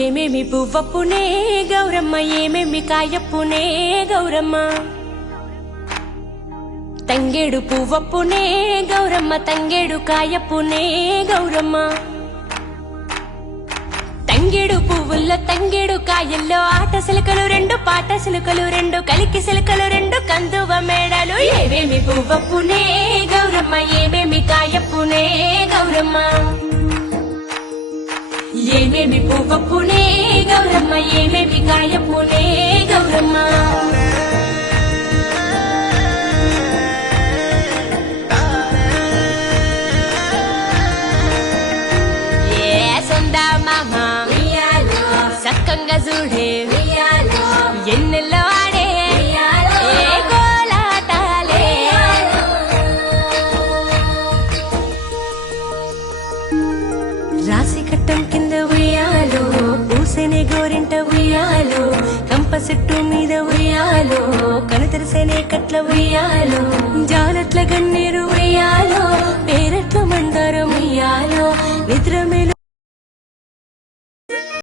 ఏమేమి పువ్వప్పునే గౌరమ్మ ఏమేమి కాయప్పునే గౌరమ్మ తంగేడు పువ్వప్పునే గౌరమ్మ తంగేడు కాయప్పునే గౌరమ్మ తంగేడు పువ్వుల్లో తంగేడు కాయల్లో ఆట సిలకలు రెండు పాట సిలకలు రెండు కలికి సిలకలు రెండు కందువ మేడలు ఏమేమి పువ్వప్పునే గౌరమ్మ ఏమేమి కాయప్పునే గౌరమ్మ ఏమేమి పువ్వప్పునే గౌరమ్మ ఏమేమి కాయప్పునే గౌరమ్మ సక్కంగా చూడే ఎన్నెల్లో ఆడే కోలాటాలే రాసి కట్టం కింద ఉయ్యాలో పూసనే గోరింట ఉయ్యాలో కంప చెట్టు మీద ఉయ్యాలో కను తెరిసేనే కట్ల ఉయ్యాలో జాలట్ల గన్నేరు ఉయ్యాలో పేరట్ల మందారం